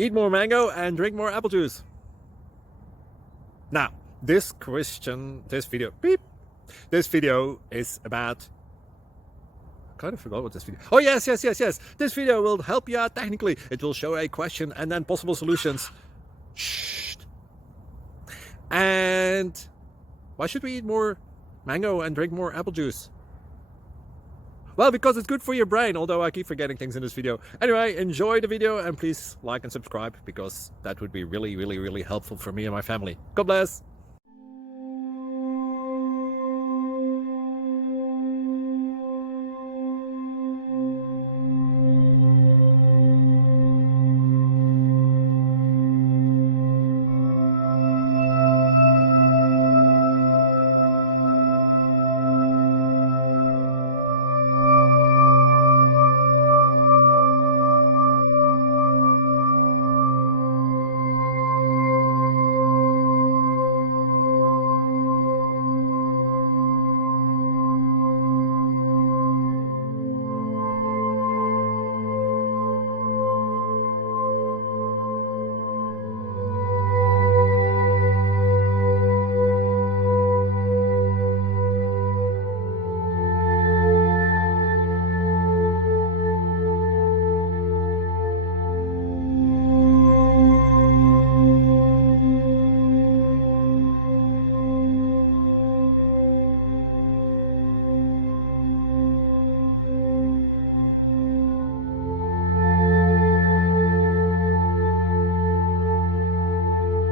Eat more mango and drink more apple juice. Now, this video is about, I kind of forgot what this video. Oh, yes. This video will help you out technically. It will show a question and then possible solutions. Shh. And why should we eat more mango and drink more apple juice? Well, because it's good for your brain, although I keep forgetting things in this video. Anyway, enjoy the video and please like and subscribe, because that would be really helpful for me and my family. God bless!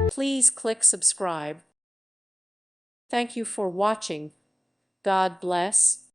Please click subscribe. Thank you for watching. God bless.